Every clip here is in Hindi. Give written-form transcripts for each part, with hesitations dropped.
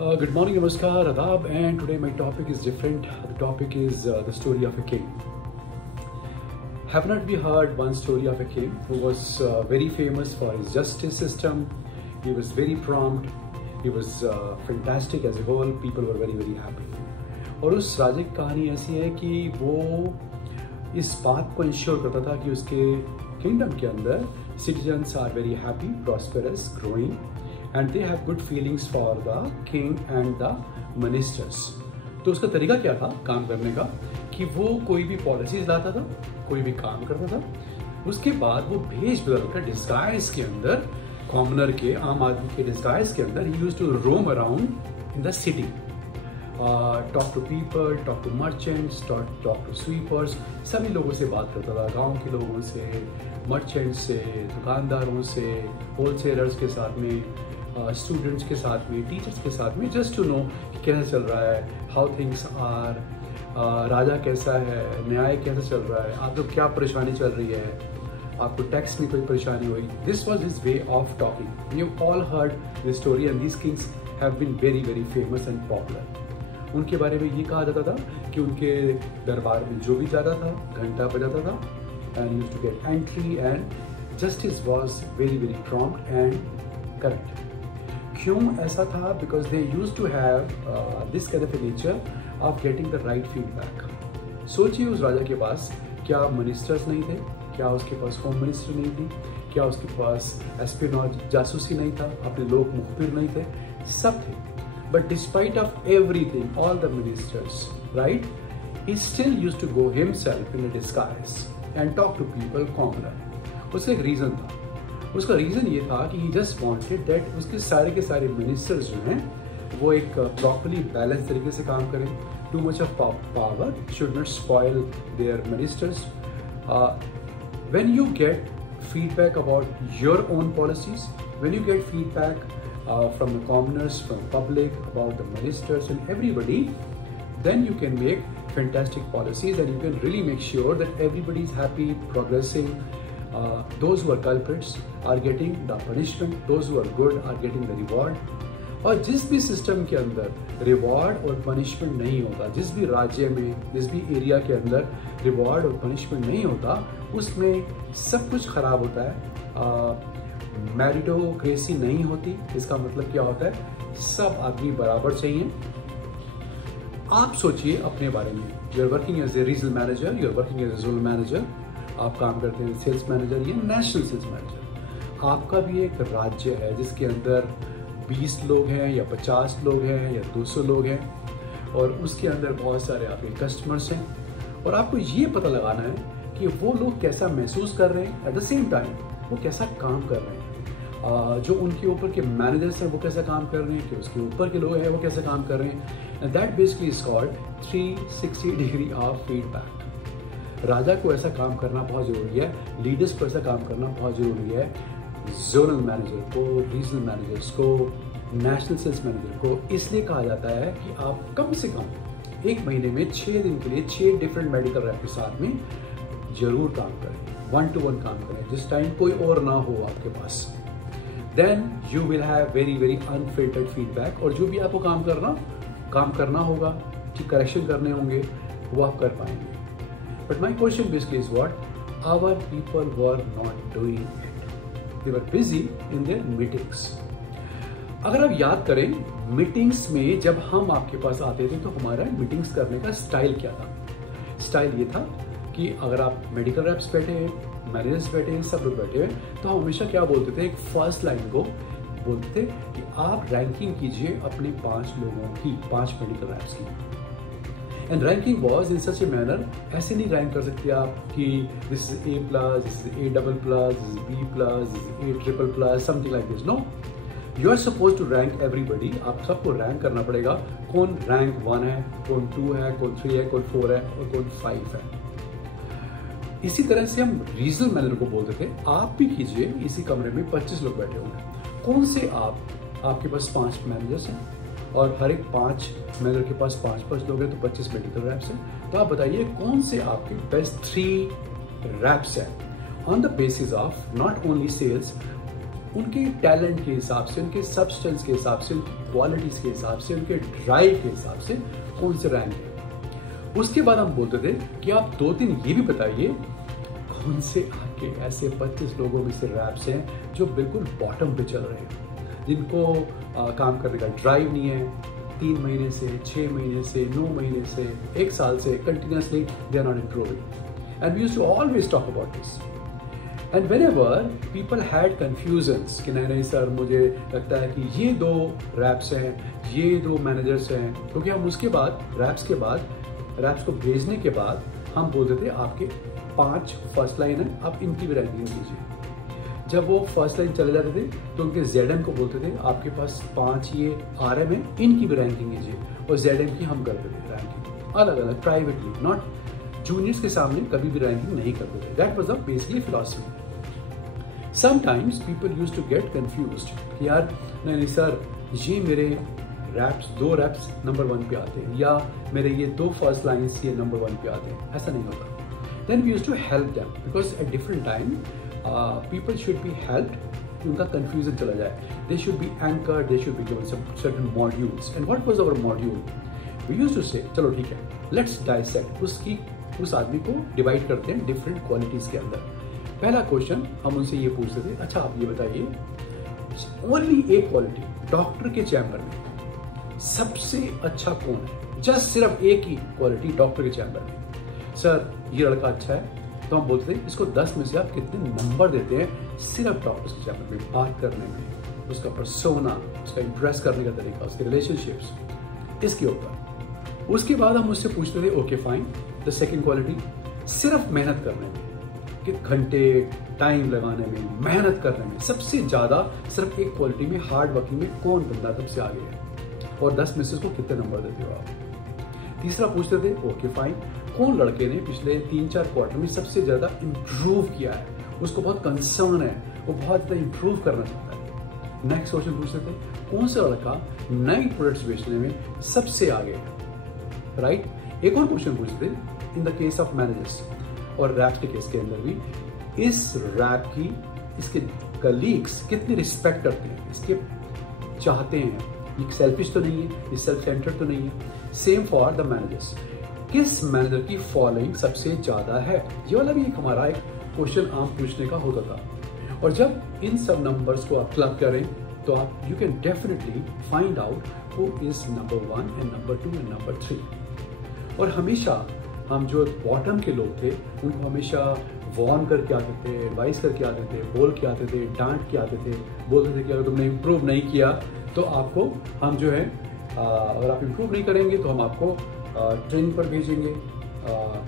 Good morning, namaskar, adab, and today my topic is different. The topic is the story of a king. Have not we heard one story of a king who was very famous for his justice system? He was very prompt. He was fantastic as a whole. People were very, very happy. और उस राजा की कहानी ऐसी है कि वो इस बात को इंश्योर करता था कि उसके किंगडम के अंदर citizens are very happy, prosperous, growing, and they have good feelings for the king and the ministers. तो उसका तरीका क्या था काम करने का कि वो कोई भी पॉलिसीज लाता था, कोई भी काम करता था, उसके बाद वो भेष बदल कर डिस्गाइज के अंदर, कॉमनर के, आम आदमी के डिस्गाइज के अंदर, he used to roam around in the city, talk to people, talk to merchants, talk to sweepers, सभी लोगों से बात करता था, गांव के लोगों से, मर्चेंट से, दुकानदारों से, होलसेलर्स के साथ में, स्टूडेंट्स के साथ में, टीचर्स के साथ में, जस्ट टू नो कि कैसा चल रहा है, हाउ थिंग्स आर, राजा कैसा है, न्याय कैसा चल रहा है, आपको क्या परेशानी चल रही है, आपको टैक्स में कोई परेशानी हुई. This was his way of talking. You all heard this story and these kings have been very very famous and popular. उनके बारे में ये कहा जाता था कि उनके दरबार में जो भी जाता था घंटा बजाता था, and used to get entry, and justice was very very prompt and correct. क्यों ऐसा था? Because they used to have this kind of a nature of getting the right feedback. सोचिए उस राजा के पास क्या मिनिस्टर्स नहीं थे, क्या उसके पास होम मिनिस्टर नहीं थी, क्या उसके पास एस्पिनॉज जासूसी नहीं था, अपने लोग मुखबिर नहीं थे, सब थे. But despite of everything, all the ministers, right, he still used to go himself in a disguise and talk to people commoner. उसका एक रीजन था. उसका रीजन ये था कि he just wanted that उसके सारे के सारे मिनिस्टर्स जो हैं वो एक प्रॉपरली बैलेंस तरीके से काम करें. Too much of power should not spoil their ministers. When you get feedback about your own policies, when you get feedback from the commoners, from public, about the ministers and everybody, then you can make fantastic policies and you can really make sure that everybody is happy, progressing. Those who are culprits are getting the punishment, those who are good are getting the reward. और जिस भी सिस्टम के अंदर रिवॉर्ड और पनिशमेंट नहीं होता, जिस भी राज्य में, जिस भी एरिया के अंदर रिवॉर्ड और पनिशमेंट नहीं होता, उसमें सब कुछ खराब होता है. मेरिटोक्रेसी नहीं होती. इसका मतलब क्या होता है? सब आदमी बराबर चाहिए. आप सोचिए अपने बारे में. You are working as a regional manager, you are working as a zonal manager, आप काम करते हैं सेल्स मैनेजर या नेशनल सेल्स मैनेजर. आपका भी एक राज्य है जिसके अंदर 20 लोग हैं या 50 लोग हैं या 200 लोग हैं, और उसके अंदर बहुत सारे आपके कस्टमर्स हैं, और आपको ये पता लगाना है कि वो लोग कैसा महसूस कर रहे हैं, एट द सेम टाइम वो कैसा काम कर रहे हैं. जो उनके ऊपर के मैनेजर्स हैं वो कैसा काम कर रहे हैं, कि उसके ऊपर के लोग हैं वो कैसा काम कर रहे हैं. And that basically is called 360 degree of feedback. राजा को ऐसा काम करना बहुत जरूरी है, लीडर्स को ऐसा काम करना बहुत जरूरी है, जोनल मैनेजर को, रीजनल मैनेजर्स को, नेशनल सेल्स मैनेजर को. इसलिए कहा जाता है कि आप कम से कम एक महीने में 6 दिन के लिए 6 डिफरेंट मेडिकल रैप के साथ में जरूर काम करें, 1-to-1 काम करें, जिस टाइम कोई और ना हो आपके पास. Then you will have very very unfiltered feedback, और जो भी आपको काम करना होगा, कि करेक्शन करने होंगे, वो आप कर पाएंगे. But my question basically is what? Our people were not doing it. They were busy in their meetings. अगर आप याद करें, मीटिंग्स में जब हम आपके पास आते थे तो हमारा मीटिंग्स करने का स्टाइल क्या था? स्टाइल ये था कि अगर आप मेडिकल रेप्स बैठे हैं, मैनेजर्स बैठे हैं, सब लोग बैठे हैं, तो हम हमेशा क्या बोलते थे? एक फर्स्ट लाइन को बोलते थे कि आप रैंकिंग कीजिए अपने 5 लोगों की, 5 मेडिकल रैप्स की. And ranking was in such a manner, ऐसे नहीं रैंक कर सकते आप कि this is A+, this is A++, this is B+, this is A++, something like this. No, you are suppose to rank everybody. आप सबको रैंक करना पड़ेगा. कौन रैंक 1 है, कौन 2 है, कौन 3 है, कौन 4 है और कौन 5 है. इसी तरह से हम रीजनल मैनेजर को बोलते थे, आप भी कीजिए. इसी कमरे में 25 लोग बैठे होंगे. कौन से आपके पास 5 मैनेजर्स हैं और हर एक 5 मैनेजर के पास 5-5 लोग हैं, तो 25 मेडिकल रैप्स हैं. तो आप बताइए कौन से आपके बेस्ट 3 रैप्स हैं, on the basis of not only sales उनके टैलेंट के हिसाब से, उनके सब्सटेंस के हिसाब से, उनकी क्वालिटीज के हिसाब से, उनके ड्राइव के हिसाब से कौन से रैंक है। उसके बाद हम बोलते थे कि आप 2-3 ये भी बताइए कौन से आपके ऐसे 25 लोगों में से रैप्स हैं जो बिल्कुल बॉटम पे चल रहे हैं, जिनको काम करने का ड्राइव नहीं है, 3 महीने से, 6 महीने से, 9 महीने से, 1 साल से continuously they are not improving. And we used to always talk about this. And whenever people had confusions कि नहीं सर मुझे लगता है कि ये 2 रैप्स हैं, ये 2 मैनेजर्स हैं, क्योंकि हम उसके बाद रैप्स को भेजने के बाद हम बोलते थे आपके 5 फर्स्ट लाइन है, आप इनकी भी रैंकिंग कीजिए। जब वो फर्स्ट लाइन चले जाते थे तो उनके ZM को बोलते थे आपके पास 5 ये RM है, इनकी भी रैंकिंग कीजिए, और ZM की हम करते थे रैंकिंग अलग अलग प्राइवेटली, नॉट जूनियर्स के सामने कभी भी रैंकिंग नहीं करते थे। That was the basically philosophy. Sometimes people used to get confused कि यार नहीं सर ये मेरे रैप्स 2 रैप्स नंबर 1 पे आते हैं, या मेरे ये 2 फर्स्ट लाइन्स ये नंबर 1 पे आते हैं, ऐसा नहीं होता। Then we used to help them because at different time people should be helped कि उनका confusion चला जाए। They should be anchored, they should be given some certain modules. And what was our module? We used to say चलो ठीक है, let's dissect उस आदमी को डिवाइड करते हैं डिफरेंट क्वालिटीज के अंदर। पहला क्वेश्चन हम उनसे ये पूछते थे, अच्छा आप ये बताइए ओनली एक क्वालिटी डॉक्टर के चैम्बर में सबसे अच्छा कौन है, जस्ट सिर्फ एक ही क्वालिटी डॉक्टर के चैम्बर में। सर ये लड़का अच्छा है, तो हम बोलते थे इसको 10 में से आप कितने नंबर देते हैं सिर्फ डॉक्टर के चैम्बर में बात करने में, उसका पर्सोना, उसका इंप्रेस करने का तरीका, उसके रिलेशनशिप्स, इसके ऊपर। उसके बाद हम उससे पूछते थे okay fine, the second quality सिर्फ मेहनत करने में, कि घंटे टाइम लगाने में, मेहनत करने में सबसे ज्यादा सिर्फ एक क्वालिटी में हार्ड वर्किंग में कौन बंदा सबसे आगे है, और 10 में से उसको कितने नंबर देते हो आप। तीसरा पूछते थे ओके फाइन, कौन लड़के ने पिछले 3-4 क्वार्टर में सबसे ज्यादा इम्प्रूव किया है, उसको बहुत कंसर्न है, वो बहुत ज्यादा इम्प्रूव करना चाहता है। नेक्स्ट क्वेश्चन पूछते थे कौन सा लड़का नई प्रोडक्ट्स बेचने में सबसे आगे है, राइट। एक और क्वेश्चन पूछते थे in the case of managers और रैप के केस के अंदर भी, इस रैप की इसके कलीग्स कितनी रिस्पेक्ट करते हैं, इसके चाहते हैं, ये सेल्फिश तो नहीं है, ये सेल्फ सेंटर्ड तो नहीं है। सेम फॉर द मैनेजर्स, किस मैनेजर की फॉलोइंग सबसे ज्यादा है, ये वाला भी एक हमारा एक क्वेश्चन आम पूछने का होता था। और जब इन सब नंबर्स को आप क्लब करें तो आप you can definitely find out who is number 1 and number 2 and number 3। और हमेशा हम जो बॉटम के लोग थे उनको हमेशा वार्न करके आते थे, एडवाइस करके आते थे, बोल के आते थे, डांट के आते थे, बोलते थे कि अगर तुमने इम्प्रूव नहीं किया तो आपको हम जो है अगर आप इम्प्रूव नहीं करेंगे तो हम आपको ट्रेनिंग पर भेजेंगे।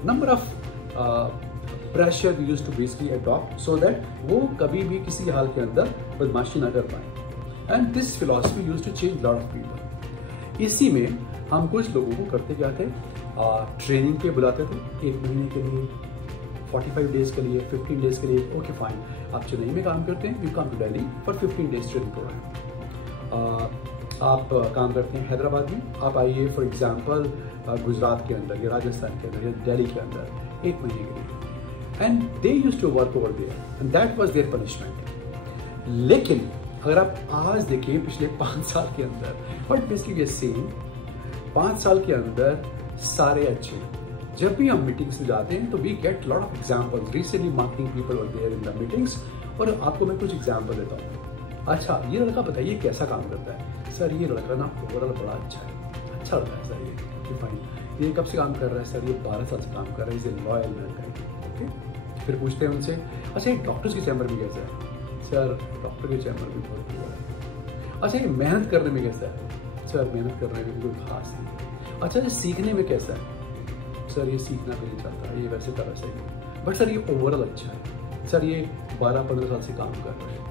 Number of pressure we used to basically adopt so that वो कभी भी किसी हाल के अंदर बदमाशी ना कर पाए। And this philosophy used to change lot of people. इसी में हम कुछ लोगों को करते क्या थे, ट्रेनिंग पे बुलाते थे 1 महीने के लिए, 45 डेज के लिए, 15 डेज के लिए। ओके फाइन, आप चेन्नई में काम करते हैं, you come to Delhi for 15 days training program. आप काम करते हैं हैदराबाद में, आप आइए फॉर एग्जांपल गुजरात के अंदर या राजस्थान के अंदर या दिल्ली के अंदर 1 महीने के लिए। And they used to work over there and that was their punishment. लेकिन अगर आप आज देखें पिछले 5 साल के अंदर, बट बेसिकली सेम 5 साल के अंदर सारे अच्छे। जब भी हम मीटिंग्स में जाते हैं तो we get lot of examples. Recently marketing people were there in the meetings, और आपको मैं कुछ एग्जांपल देता हूँ। अच्छा ये लड़का बताइए कैसा काम करता है, सर ये लड़का ना ओवरऑल बड़ा अच्छा है, अच्छा लड़का है सर ये, फाइन। ये कब से काम कर रहा है सर, ये 12 साल से काम कर रहा है, इसे लॉयल मैन का। ओके, फिर पूछते हैं उनसे अच्छा ये डॉक्टर्स के चैम्बर में कैसा है, सर डॉक्टर के चैम्बर में बहुत बुरा है। अच्छा ये मेहनत करने में कैसा है, सर मेहनत करने में कोई खास नहीं। अच्छा ये सीखने में कैसा है, सर ये सीखना भी नहीं चाहता, ये वैसे का वैसे ही, बट सर ये ओवरऑल अच्छा है, सर ये 12-15 साल से काम कर रहे हैं।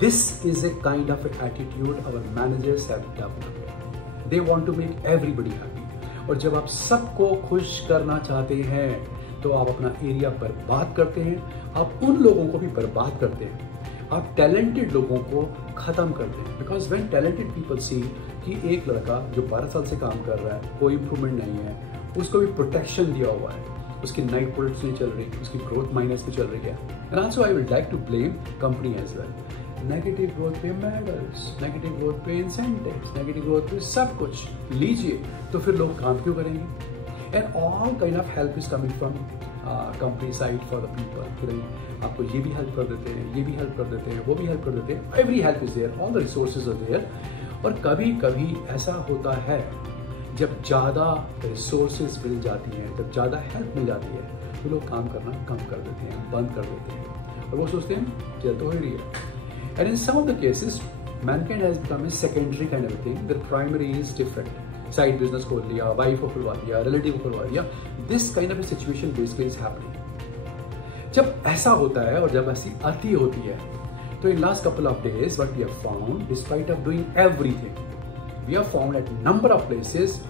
This is a kind of attitude our managers have developed. They want to make everybody happy. और जब आप सबको खुश करना चाहते हैं तो आप अपना एरिया बर्बाद करते हैं, आप उन लोगों को भी बर्बाद करते हैं, आप टैलेंटेड लोगों को खत्म करते हैं। Because when talented people see कि एक लड़का जो 12 साल से काम कर रहा है, कोई इंप्रूवमेंट नहीं है, उसको भी प्रोटेक्शन दिया हुआ है, उसकी नाइट प्रोडक्ट्स नहीं चल रही, उसकी ग्रोथ माइनस में चल रही है। And also I would like to blame company as well. Negative growth पे मेडल्स, नेगेटिव ग्रोथ पे इंसेंटिव्स, नेगेटिव ग्रोथ पे सब कुछ लीजिए, तो फिर लोग काम क्यों करेंगे? And all kind of help is coming from company side for the people. आपको ये भी हेल्प कर देते हैं, ये भी हेल्प कर देते हैं, वो भी हेल्प कर देते हैं। Every help is there, all the resources are there. और कभी कभी ऐसा होता है जब ज़्यादा रिसोर्सेज मिल जाती हैं, जब ज़्यादा हेल्प मिल जाती है, तो लोग काम करना कम कर देते हैं, बंद कर देते हैं, और वो सोचते हैं चल तो हो रही है। And in some of the cases Mankind has become a secondary kind of thing, the primary is different. Side business खोल लिया, वाइफ को खुलवा दिया, रिलेटिव को खुलवा दिया। This kind of A situation basically is happening. जब ऐसा होता है और जब ऐसी अति होती है, तो in last couple of days what we have found, despite of doing everything, we have found at number of places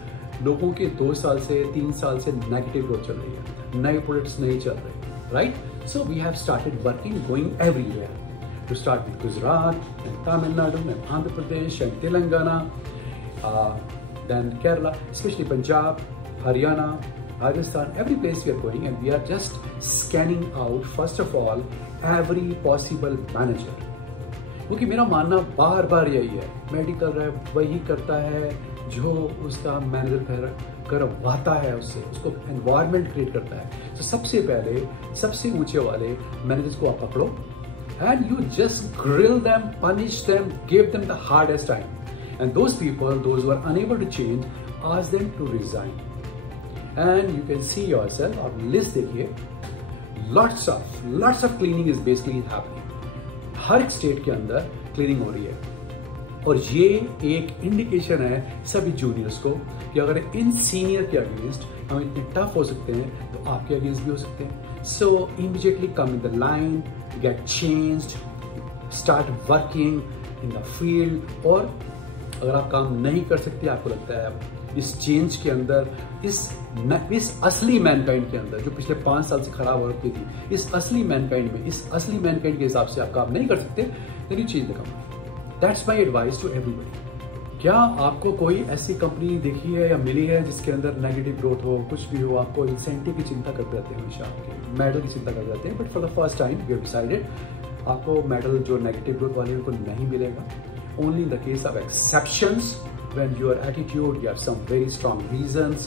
लोगों के 2 साल से 3 साल से नेगेटिव ग्रोथ चल रही है, नए प्रोडक्ट्स नहीं चल रहे, right? So we have started working, going everywhere, to start with Gujarat and Tamil Nadu and Andhra Pradesh and Telangana, then Kerala, especially Punjab, Haryana, Rajasthan, every place we are going, and we are just scanning out first of all every possible manager. क्योंकि मेरा मानना बार बार यही है, मेडिकल रैप वही करता है जो उसका मैनेजर करवाता है, उससे उसको एनवायरनमेंट क्रिएट करता है। तो सबसे पहले सबसे ऊंचे वाले मैनेजर्स को आप पकड़ो and you just grill them, punish them, give them the hardest time. And those people, those who are unable to change, ask them to resign. And you can see yourself, आप list देखिए, lots of cleaning is basically happening. हर एक स्टेट के अंदर क्लीनिंग हो रही है, और ये एक इंडिकेशन है सभी जूनियर्स को कि अगर इन सीनियर के अगेंस्ट हम इतने टफ हो सकते हैं, तो आपके अगेंस्ट भी हो सकते हैं। So immediately come in the line, get changed, start working in the field. और अगर आप काम नहीं कर सकते, आपको लगता है इस चेंज के अंदर, इस असली मैनकाइंड के अंदर जो पिछले 5 साल से खराब हो रखी थी, इस असली मैनकाइंड में, इस असली मैनकाइंड के हिसाब से आप काम नहीं कर सकते, then you change the company. That's my advice to everybody. क्या आपको कोई ऐसी कंपनी देखी है या मिली है जिसके अंदर नेगेटिव ग्रोथ हो, कुछ भी हो, आपको इंसेंटिव की चिंता करते रहते हैं, हमेशा आपके मेडल की चिंता करते रहते हैं, but for the first time we have decided आपको मेडल जो नेगेटिव ग्रोथ वाले उनको नहीं मिलेगा। Only in the case of exceptions, when your attitude, you have some very strong reasons,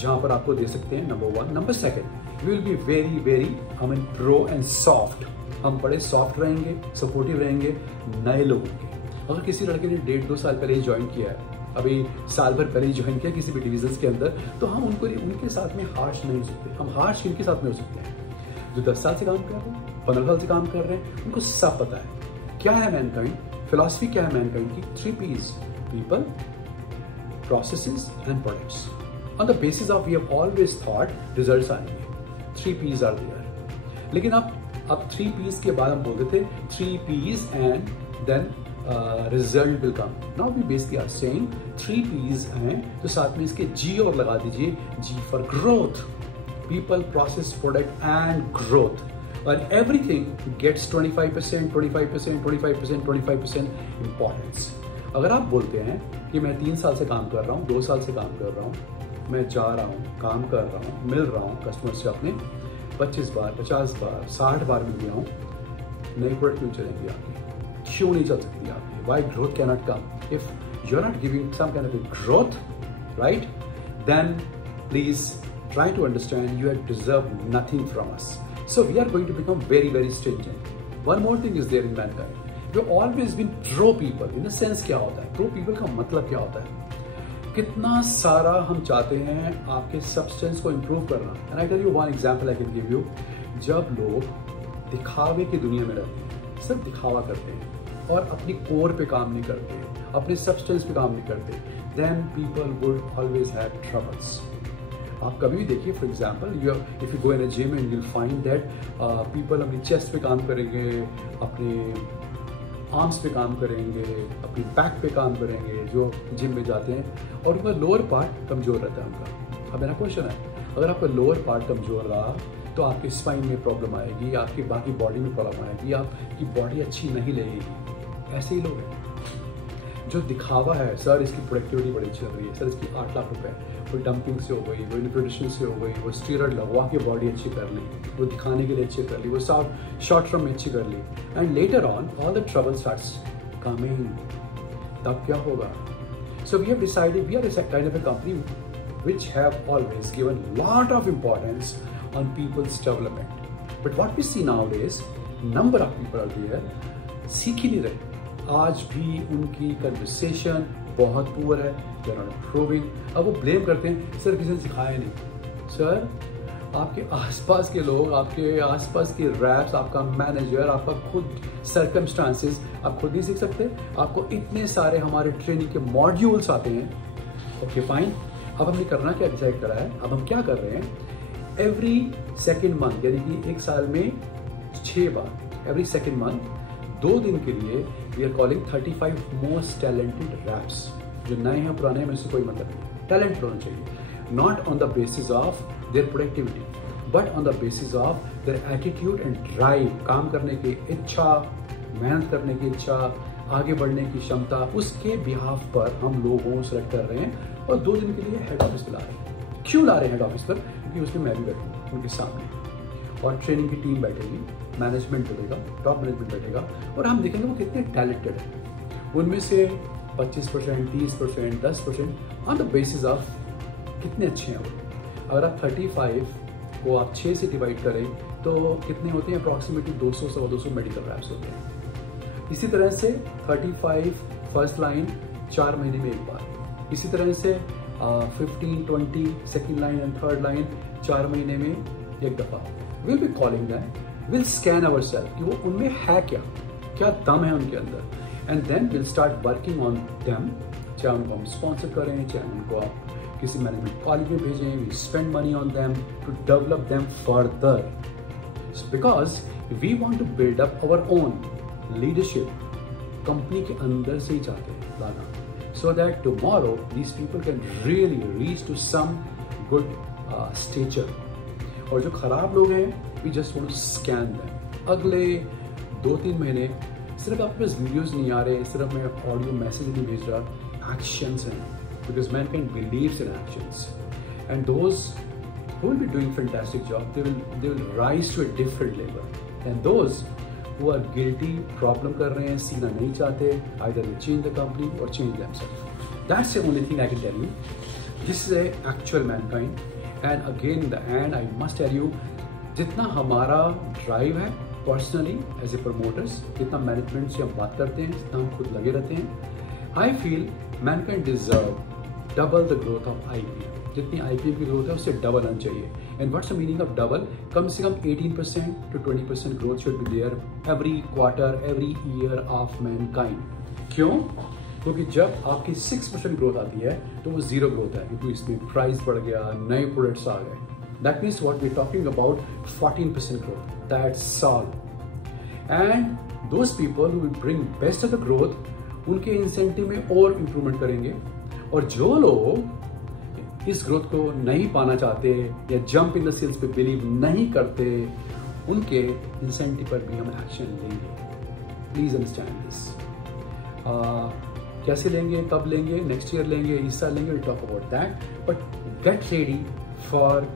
जहाँ पर आपको दे सकते हैं, number 1। Number 2, we will be very pro and soft। हम बड़े सॉफ्ट रहेंगे, सपोर्टिव रहेंगे नए लोगों के। अगर किसी लड़के ने 1.5-2 साल पहले ही ज्वाइन किया है, अभी साल भर पहले ही ज्वाइन किया किसी भी डिविजन के अंदर, तो हम उनके साथ में हार्श नहीं हो सकते। हम हार्श इनके साथ में हो सकते हैं जो 10 साल से काम कर रहे हैं, 15 साल से काम कर रहे हैं, उनको सब पता है क्या है मैनकाइंड, फिलॉसफी क्या है मैनकाइंड की। 3 P's, people, processes and products. On the basis of we have always thought results आएंगे, 3 P's आर देयर। लेकिन अब 3 P's के बाद हम बोलते थे 3 P's and then result will come. Now we basically are saying 3 P's हैं, तो साथ में इसके G और लगा दीजिए, G for growth, people, process, product and growth. And everything gets 25% importance। अगर आप बोलते हैं कि मैं 3 साल से काम कर रहा हूँ, 2 साल से काम कर रहा हूँ, मैं जा रहा हूँ, काम कर रहा हूँ, मिल रहा हूँ कस्टमर से अपने 25 बार, 50 बार, 60 बार मिल गया हूँ, नई प्रोडक्ट क्यों चलेंगी आपकी? क्यों नहीं चल सकती आपकी? Why growth cannot come? If you're not giving some kind of a growth, right, then please try to understand you have deserved nothing from us. So we are going to become very stringent. One more thing is there in mankind. We've always been pro people. In the sense क्या होता है? Pro people का मतलब क्या होता है? कितना सारा हम चाहते हैं आपके सब्सटेंस को इम्प्रूव करना। And I tell you one example I can give you. जब लोग दिखावे की दुनिया में रहते हैं, सिर्फ दिखावा करते हैं और अपनी कोर पे काम नहीं करते, अपने सब्सटेंस पे काम नहीं करते, then people would always have troubles. आप कभी भी देखिए, for example if you go in a gym and you'll find that people अपनी चेस्ट पे काम करेंगे, अपने आर्म्स पे काम करेंगे, अपनी बैक पे काम करेंगे जो जिम में जाते हैं, और उनका लोअर पार्ट कमज़ोर रहता है उनका। अब मेरा क्वेश्चन है, अगर आपका लोअर पार्ट कमज़ोर रहा तो आपके स्पाइन में प्रॉब्लम आएगी, आपकी बाकी बॉडी में प्रॉब्लम आएगी, आपकी बॉडी अच्छी नहीं लगेगी। ऐसे ही लोग हैं जो दिखावा है, सर इसकी प्रोडक्टिविटी बड़ी चल रही है, सर इसकी 8 लाख रुपए, वो डंपिंग से हो गई, वो न्यूट्रिशन से हो गई, वो स्टीरॉयड लगवा के बॉडी अच्छी कर ली, वो दिखाने के लिए अच्छी कर ली, वो सब शॉर्ट टर्म में अच्छी कर ली, and later on all the trouble starts coming. तब क्या होगा? So we have decided we are a kind of a company which have always given lot of importance on people's development. But what we see nowadays, number of people are there सीख ही नहीं रहे। आज भी उनकी कन्वर्सेशन बहुत पुअर है, they are not improving। अब वो ब्लेम करते हैं, सर किसी ने सिखाया नहीं। सर आपके आसपास के लोग, आपके आसपास के रैप्स, आपका मैनेजर, आपका खुद सर्कमस्टांसेस, आप खुद नहीं सीख सकते? आपको इतने सारे हमारे ट्रेनिंग के मॉड्यूल्स आते हैं। ओके फाइन, अब हमने करना क्या डिसाइड करा है? अब हम क्या कर रहे हैं? एवरी सेकेंड मंथ, यानी कि एक साल में 6 बार, एवरी सेकेंड मंथ 2 दिन के लिए we are calling 35 most talented reps. जो नए हैं पुराने में से कोई मतलब नहीं, टैलेंट होना चाहिए। Not on the basis of their productivity, but on the basis of their attitude and drive, काम करने की इच्छा, मेहनत करने की इच्छा, आगे बढ़ने की क्षमता, उसके बिहाफ पर हम लोगों को सेलेक्ट कर रहे हैं और 2 दिन के लिए हेड ऑफिस पे ला रहे हैं। क्यों ला रहे हैं हेड ऑफिस पर? क्योंकि उसमें मैं भी बैठूंगा उनके सामने और ट्रेनिंग की टीम बैठेगी, मैनेजमेंट बैठेगा, टॉप मैनेजमेंट बैठेगा और हम देखेंगे वो कितने टैलेंटेड हैं। उनमें से 25%, 30%, 10% ऑन द बेसिस ऑफ कितने अच्छे हैं वो। अगर आप 35 को आप 6 से डिवाइड करें तो कितने होते हैं? अप्रॉक्सीमेटली 200 से 200 मेडिकल रैप्स होते हैं। इसी तरह से 35 फर्स्ट लाइन 4 महीने में एक बार, इसी तरह से 15, 20 second line and third line 4 महीने में एक दफा। Will be calling that, will scan our self कि वो उनमें है क्या दम है उनके अंदर, and then will start working on them. चाहे उनको हम स्पॉन्सर करें, चाहे उनको आप किसी मैनेजमेंट कॉलेज में भेजें, we spend money on them to develop them further, because we want to build up our own leadership. Company के अंदर से ही चाहते हैं लाना, so that tomorrow these people can really reach to some good stature। और जो खराब लोग हैं, we just want to scan them। अगले 2-3 महीने सिर्फ आपके पास वीडियोस नहीं आ रहे, सिर्फ मैं ऑडियो मैसेज नहीं भेज रहा, एक्शंस हैं, because mankind believes in actions, and those who will be doing fantastic job, they will rise to a different level, and those who are guilty, problem कर रहे हैं, सीखना नहीं चाहते, either they change the company or change themselves। That's the only thing I can tell you। This is a actual mankind, and again in the end I must tell you, जितना हमारा ड्राइव है पर्सनली एज ए प्रमोटर्स, जितना मैनेजमेंट से हम बात करते हैं, जितना हम खुद लगे रहते हैं, I feel Mankind deserve double the growth of IPM। जितनी IPM की ग्रोथ है उससे डबल आना चाहिए। And what's the meaning of double? कम से कम 18% to 20% growth should be there every quarter, every year of Mankind. क्यों? क्योंकि जब आपकी 6% ग्रोथ आती है तो वो 0 ग्रोथ है, क्योंकि इसमें प्राइस बढ़ गया, नए प्रोडक्ट्स आ गए। That means what we talking about 14% growth, that's all. And those people who will bring best of the growth, उनके इंसेंटिव में और इंप्रूवमेंट करेंगे। और जो लोग इस ग्रोथ को नहीं पाना चाहते या जंप इन द सेल्स पे बिलीव नहीं करते, उनके इंसेंटिव पर भी हम एक्शन लेंगे। Please understand this. कैसे लेंगे, कब लेंगे, नेक्स्ट ईयर लेंगे, इस साल लेंगे, we talk about that, but get ready for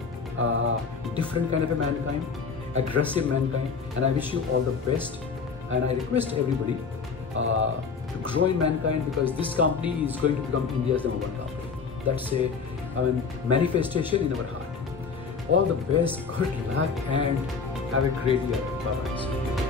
different kind of a mankind, aggressive mankind, and I wish you all the best, and I request everybody to grow in mankind, because this company is going to become India's #1 company. That's a manifestation in our heart. All the best, good luck, and have a great year. Bye bye.